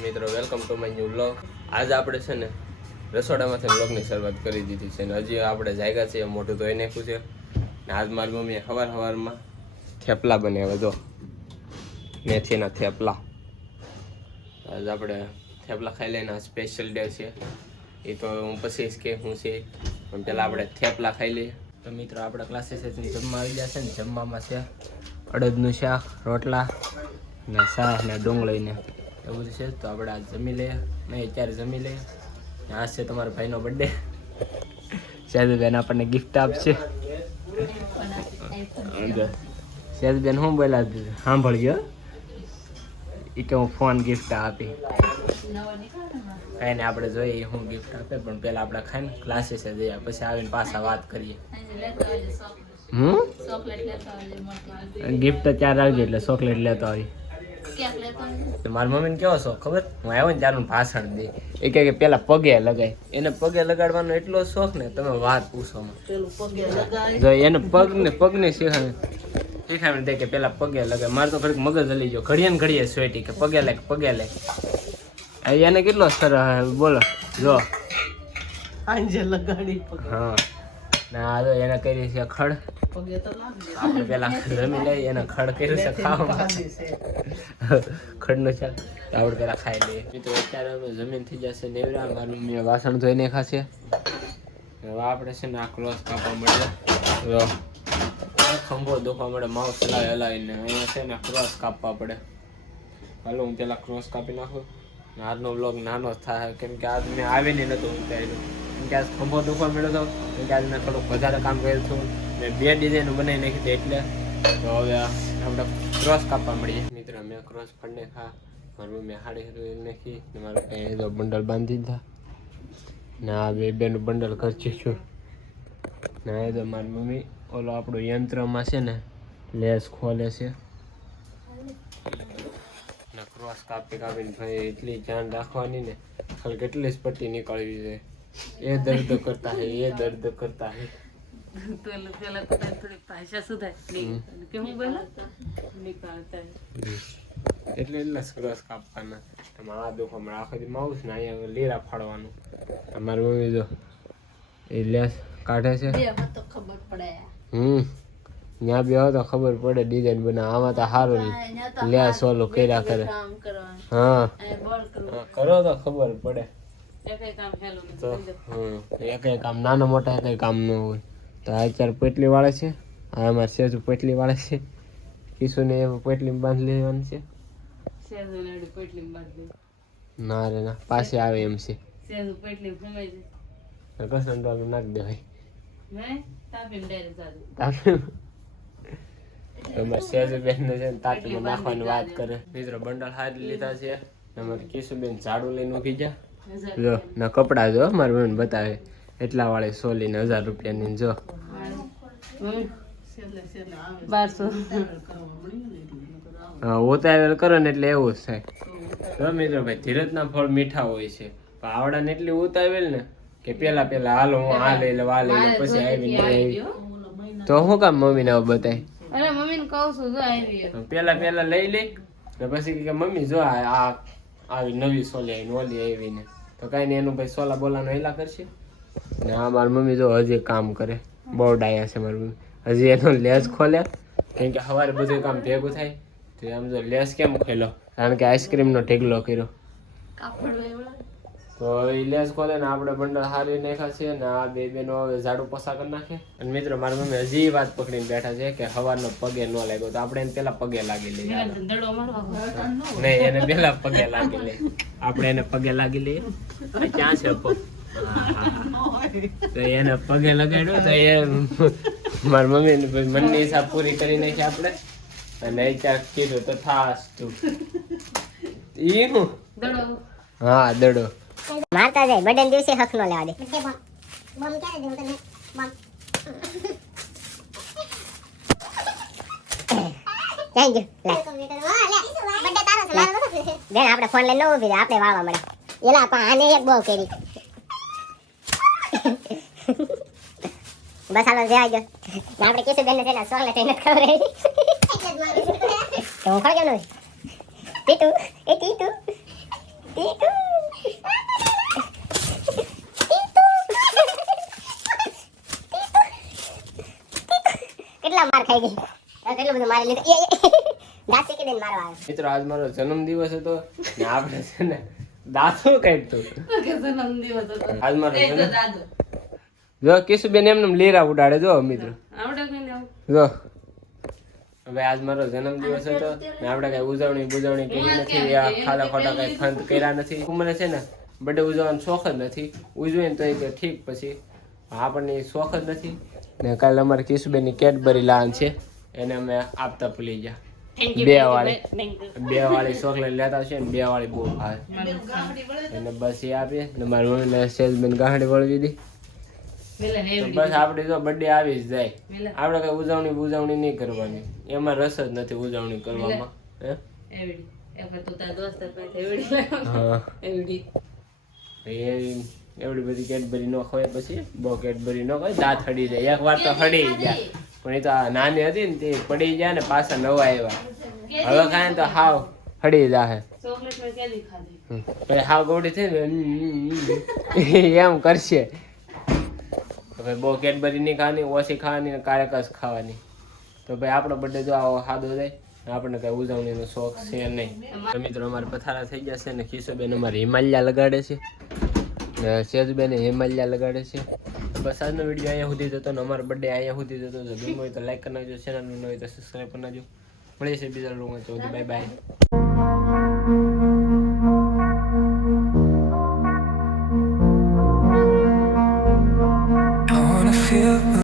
મિત્રો welcome to my new blog આજ આપણે છે ને રસોડામાંથી બ્લોગની શરૂઆત કરી દીધી છે ને હજી આપણે જાગ્યા છે મોઢું ધોઈ નાખ્યું છે. ને આજ મારી મમ્મીએ સવાર સવારમાં થેપલા બનાવ્યા, જો. મેથીના થેપલા. આજ આપણે થેપલા ખાઈ લઈને સ્પેશિયલ ડે છે. એ તો હું પછી કે હું છે. પણ પહેલાં આપણે થેપલા ખાઈ લઈએ. તો મિત્રો, આપણા ક્લાસીસેથી જમવા આવી ગયા છે ને, જમવામાં છે અડદનું શાક, રોટલા ને શાક ને ડુંગળી ને એવું બધું છે તો આપણે આજ જમી લઈએ. નહીં અત્યારે જમી લઈએ. આ આજ છે તમારા ભાઈનો બર્થડે બેન આપણને ગિફ્ટ આપશે. બેન હું બોલા સાંભળજો એ કે હું ફોન ગિફ્ટ આપી. કાંઈ ને આપણે જોઈએ હું ગિફ્ટ આપે. પણ પહેલાં આપણે ખાઈને ક્લાસીસે જઈએ. પછી આવીને પાછા વાત કરીએ. હમ? ગિફ્ટ ત્યાં રાખજો એટલે ચોકલેટ લેતો આવી. મારી મમ્મીને કેવો શોખ ખબર? હું આવ્યો ને ત્યારનું ભાષણ દે. એ કહે કે પેલા પગે લગાય. એને પગે લગાડવાનો એટલો શોખ ને તમે વાત પૂછો જો એને પગ ને પગ ને શીખાય શીખાય દે કે પેલા પગે લગાય. મારે તો ઘડીક મગજ હલી ગયો. ઘડીએ ને ઘડીએ સ્વેટી કે પગે લે પગે લે. એને કેટલો સરસ બોલો. જો. આંજે લગાડી હા. ના જો એને કરી છે ખડ. તો આપણે પેલા જમી લઈએ એને ખડ કર્યું છે ખાવામાં. ખડનું શાક તો આપણે પેલા ખાઈ લઈએ. મિત્રો અત્યારે અમે જમીન થઈ જશે નેવરા મારી મમ્મીએ વાસણ ધોઈને ખાશે હવે આપણે છે ને આ ક્રોસ કાપવા મળે ખંભો દુખવા મળે માઉસ હલાવી હલાવીને. અહીંયા છે ને ક્રોસ કાપવા પડે. હાલો હું પેલા ક્રોસ કાપી નાખું. ને આજનો બ્લોગ નાનો જ થાય કેમ કે આજ મેં આવીને નહોતું ઉતાર્યું. કે આજ ખંભો દુખવા મળ્યો હતો કે આજ મેં થોડુંક વધારે કામ કર્યું હતું ને બે ડિઝાઇન બનાવી નાખી હતી એટલે. તો હવે આપણે ક્રોસ કાપવા મળીએ મિત્ર, મેં ક્રોસ ફંડે ખા મારું મમ્મી હાડી હાડી નાખી. ને મારું કંઈ તો બંડલ બાંધી દીધા. ને આ બે બેનું બંડલ ખર્ચી છું. ને એ તો મારી મમ્મી ઓલો આપણું યંત્રમાં છે ને, લેસ ખોલે છે. ને ક્રોસ કાપી કાપીને ભાઈ એટલી ધ્યાન રાખવાની ને, ખાલી કેટલી જ પટ્ટી નીકળવી છે. એ દર્દ કરતા હે એ દર્દ કરતા હે પેલા પેલા તો તારી થોડી ભાષા સુધાય કે હું બોલા નીકળતા એટલે એટલા સરસ કાપવાના. આ દુઃખ હમણાં આખો દી માઉસ ને અહીંયા લીરા ફાડવાનું. અમારી મમ્મી જો એ લેસ કાઢે છે. ખબર પડે હમ. ત્યાં બે તો ખબર પડે ડિઝાઇન બને આમાં તો સારું લેસ ઓલું કર્યા કરે. હા કરો તો ખબર પડે. તો કામ નાના મોટા કઈ કામ ન હોય. તો આ અત્યારે પેટલી વાળે છે આ અમારે સેજુ પેટલી વાળે છે. કિશુને એ પેટલી બાંધી લેવાની છે. ના રે ના પાસે આવે એમ છે. કસન નાખી દેવાય. અમારે સેજુબેન ને છે ને તાપીમાં નાખવાની વાત કરે. મિત્રો બંડલ હારી લીધા છે. અમારે કિશુબેન ઝાડુ લઈને ઊભી જા જો ના કપડા જો મારી મમ્મી બતાવે. એટલા વાળી સોલી ને હજાર રૂપિયાની જો. બારસો. હા ઉતાવેલ કરો ને એટલે એવું જ થાય. જો મિત્રો ભાઈ ધીરજના ફળ મીઠા હોય છે. આવડાને એટલી ઉતાવેલ ને કે પેલા પેલા હાલો હું આ લઈ લે આ લઈ લે પછી આવી ને તો શું કામ મમ્મીને હવે બતાય? અરે મમ્મીને કહું છું જો આવી પેલા પેલા લઈ લે ને પછી કે મમ્મી જો આ આવી નવી સોલી આવી ને ઓલી આવીને. તો કાંઈ નહીં, એનું ભાઈ સોલા બોલાનો હેલા કરશે. ને આ મારી મમ્મી જો હજી કામ કરે. બહુ ડાયા છે મારી મમ્મી. હજી એનો લેસ ખોલે કેમ કે સવારે બધું કામ ભેગું થાય. તો આમ જો લેસ કેમ ખોલ્યો? કારણ કે આઈસ્ક્રીમનો ઢેગલો કર્યો. તો એ કોલે ખોલે ને આપણે બંડલ હારી નાખ્યા છે ને આ બે બેનો હવે ઝાડુ પસા કરી નાખે. અને મિત્રો મારા મમ્મી હજી વાત પકડીને બેઠા છે કે હવાનો પગે ન લાગ્યો તો આપણે એને પેલા પગે લાગી લઈએ. નહીં એને પેલા પગે લાગી લઈએ. આપણે એને પગે લાગી લઈએ. ક્યાં છે પગ? તો એને પગે લગાડ્યો તો એ મારી મમ્મી મનની હિસાબ પૂરી કરી નાખી આપણે. અને એ ક્યાંક કીધું તો થાસ તું. ઈ હું? હા દડો. મારતા જાય બર્થડે દિવસે હક નો લેવા દે. બોમ ક્યારે દઉં તને? બોમ. થેન્ક યુ લે. બેન આપણે ફોન લઈને ન ઊભી રહે, આપણે વાળવા મળે. એલા પણ આને એક બહુ કરી. બસ હાલો જવા દો આપણે કેસે બેન છે ને સોંગ લઈને ખબર તો હું ખોઈ ગયો ટીટુ એ ટીટુ ટીટુ. કેટલા માર ખાઈ ગઈ? કેટલું બધું મારી લીધું? એ, એ, દાંત શેકી દઈને મારવા આવ્યો. મિત્રો આજ મારો જન્મદિવસ હતો ને આપણે છે ને દાંતો કાઢતું કે જન્મદિવસ હતો. આજ મારો તો જન્મ જો કિશુબેન એમને લીરા ઉડાડે જો મિત્રો. આવડે જો. હવે આજ મારો જન્મદિવસ હતો. ને આપણે કઈ ઉજવણી બુજવણી કરી નથી આ ખાલા ખોટા કઈ ફંદ કર્યા નથી. મને છે ને બર્થડે ઉજવવાનો શોખ જ નથી. ઉજવીને તો એ ઠીક પછી. આપણને શોખ જ નથી. ને કાલે અમારે કિશુબેનની કેડબરી લાન છે. એને અમે આપતા ભૂલી ગયા. બે વાળી. બે વાળી ચોકલેટ લેતા છે ને બે વાળી બહુ ભાવે. અને બસ એ આપીએ. ને મારી મમ્મીને સેલ્સમેન ગાંઠી વળવી દી મિલન તો બસ આપણી તો બર્થડે આવી જ જાય આપણે કઈ ઉજવણી ઉજવણી નહીં કરવાની એમાં રસ જ નથી ઉજવણી કરવામાં એવડી બધી કેડબરી ન ખવાય પછી બહુ કેડબરી ન ખવાય દાંત હડી જાય એક વાર તો હડી ગયા પણ એ તો આ નાની હતી ને તે પડી ગયા ને પાછા નવા આવ્યા હવે કાંઈ તો હાવ હડી જાહે ચોકલેટ મેં કેદી ખાધી હાવ ગોડી થઈ ને એમ કરશે હવે બહુ કેડબરી નહીં ખાવાની, ઓછી ખાવાની ને કારક ખાવાની. તો ભાઈ આપણો બર્થડે જો આવો સાદો જાય, આપણને કઈ ઉજવણીનો શોખ છે નહીં. મિત્રો અમારે પથારા થઈ જશે ને ખીસોબેન અમારે હિમાલયા લગાડે છે. ને સેજબેને હિમાલયા લગાડે છે. બસ આજનો વીડિયો અહીંયા સુધી જતો ને અમારો બર્થડે અહીંયા સુધી જતો. તો ગમ્યો હોય તો લાઈક કરી નાખજો ચેનલ ન હોય તો સબસ્ક્રાઈબ કરી નાખજો. મળીએ છીએ બીજા ચૌદ બાય બાય